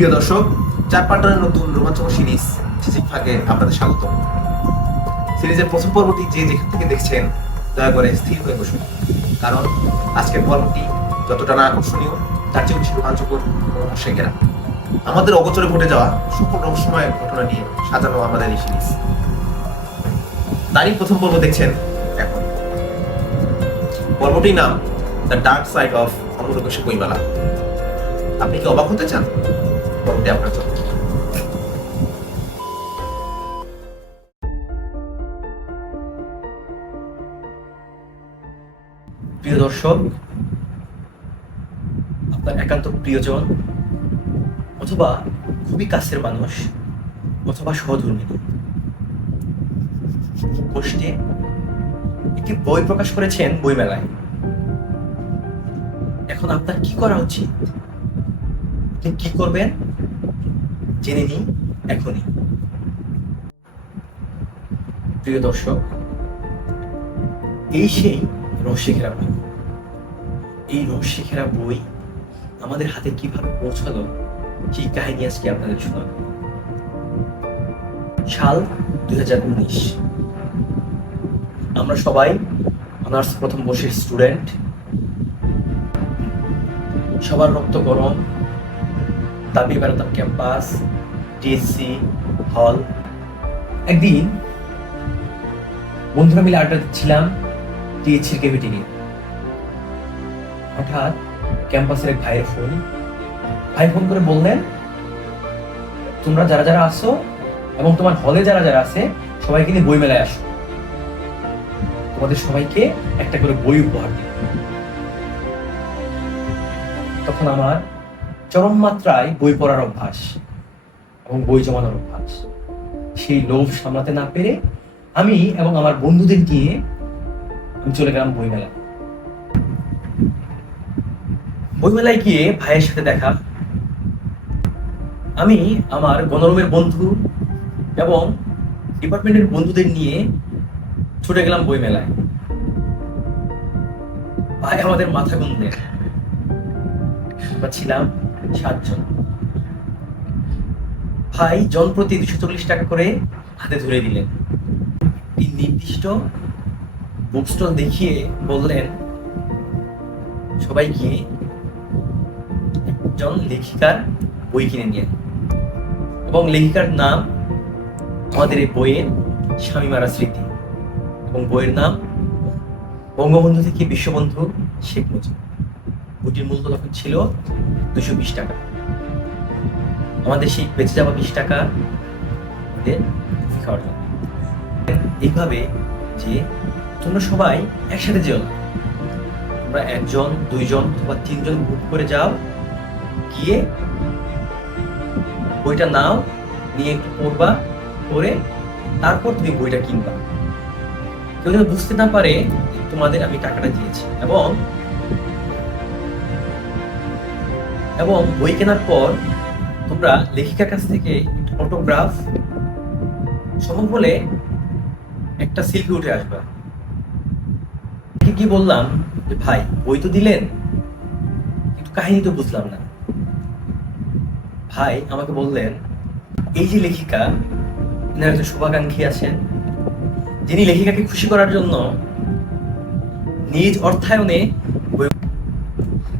প্রিয় দর্শক, চার পার্টনারের নতুন রোমাঞ্চকর সিরিজ চিচিক ফাঁকে আপনাদের স্বাগত। সিরিজের প্রথম পর্বটি যে যেখান থেকে দেখছেন দয়া করে স্থির হয়ে বসুন, কারণ আজকের পর্বটি যতটা না আকর্ষণীয় তার চেয়ে বেশি রোমাঞ্চকর রহস্যে ঘেরা। আমাদের অগোচরে ঘটে যাওয়া সকল রহস্যময় ঘটনা নিয়ে সাজানো আমাদের এই সিরিজ। তারই প্রথম পর্ব দেখছেন এখন। পর্বটির নাম দ্য ডার্ক সাইড অফ অমরকোষে বইমেলা। আপনি কি অবাক হতে চান? পর্বটি আপনার জন্য। প্রিয় দর্শক, আপনার একান্ত প্রিয়জন অথবা খুবই কাছের মানুষ অথবা সহধর্মিণী কষ্টে একটি বই প্রকাশ করেছেন বইমেলায়। এখন আপনার কি করা উচিত? আপনি কি করবেন জেনে নিন এখনই। প্রিয় দর্শক, এই সেই রহস্যঘেরা বই। এই রহস্যঘেরা বই আমাদের হাতে কিভাবে পৌঁছালো সেই কাহিনী আজকে আপনাদের শোনাব। সাল 2019। আমরা সবাই অনার্স প্রথম বর্ষের স্টুডেন্ট। সবার রক্ত গরম, দাবি বেড়াতাম ক্যাম্পাস, টিএসসি হল। একদিন বন্ধুরা মিলে আড্ডা দিচ্ছিলাম টিএসসির ক্যাফেটেরিয়া। হঠাৎ ক্যাম্পাসের এক ভাইয়ের ফোন। ভাই ফোন করে বললেন, তোমরা যারা যারা আসো এবং তোমার হলে যারা যারা আছে সবাইকে নিয়ে বই মেলায় আসো, তোমাদের সবাইকে একটা করে বই উপহার দিই। তখন আমার চরম মাত্রায় বই পড়ার অভ্যাস এবং বই জমানোর অভ্যাস। সেই লোভ সামলাতে না পেরে আমি এবং আমার বন্ধুদের নিয়ে আমি চলে গেলাম বইমেলায়। বইমেলায় গিয়ে ভাইয়ের সাথে দেখা। আমি আমার গণরুমের বন্ধু এবং ডিপার্টমেন্টের বন্ধুদের নিয়ে ছুটে গেলাম বইমেলায়। ভাই আমাদের মাথা গুনলেন। আমরা ছিলাম 7 জন। ভাই জন প্রতি 240 টাকা করে হাতে ধরে দিলেন। এই নির্দিষ্ট বুক স্টল দেখিয়ে বললেন, সবাই গিয়ে একজন লেখিকার বই কিনে নিয়ে, এবং লেখিকার নাম আমাদের এই বইয়ের শামীমারা স্মৃতি, এবং বইয়ের নাম বঙ্গবন্ধু থেকে বিশ্ববন্ধু শেখ মুজিব। বইটির মূল্য তখন ছিল 220 টাকা। আমাদের সেই বেঁচে যাওয়া 20 টাকা আমাদের কফি খাওয়ার জন্য। এইভাবে যে তোমরা সবাই একসাথে যেও না, তোমরা 1 জন 2 জন অথবা 3 জন গ্রুপ করে যাও, গিয়ে বইটা নাও, নিয়ে একটু পড়বা, পড়ে তারপর তুমি বইটা কিনবা। কেউ যেন বুঝতে না পারে তোমাদের আমি টাকাটা দিয়েছি। এবং বই কেনার পর তোমরা লেখিকার কাছ থেকে একটা অটোগ্রাফ, সম্ভব হলে একটা সেলফি উঠে আসবা। কি বললাম যে, ভাই বই তো দিলেন কিন্তু কাহিনী তো বুঝলাম না। ভাই আমাকে বললেন, এই যে লেখিকা, এনার একজন শুভাকাঙ্ক্ষী আছেন, যিনি লেখিকাকে খুশি করার জন্য নিজ অর্থায়নে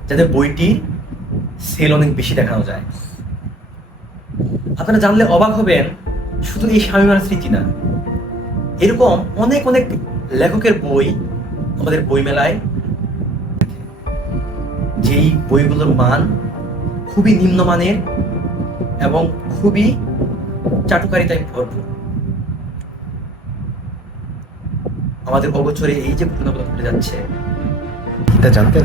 যাতে বইটির সেল অনেক বেশি দেখানো যায়। আপনারা জানলে অবাক হবেন, শুধু এই শামীমার স্মৃতি না, এরকম অনেক অনেক লেখকের বই আমাদের বইমেলায়, যেই বইগুলোর মান খুবই নিম্নমানের এবং খুবই চাটুকারিতায় ভরপুর। আমাদের অগোচরে এই যে ঘটনাগুলো ঘটে যাচ্ছে, এটা জানতেন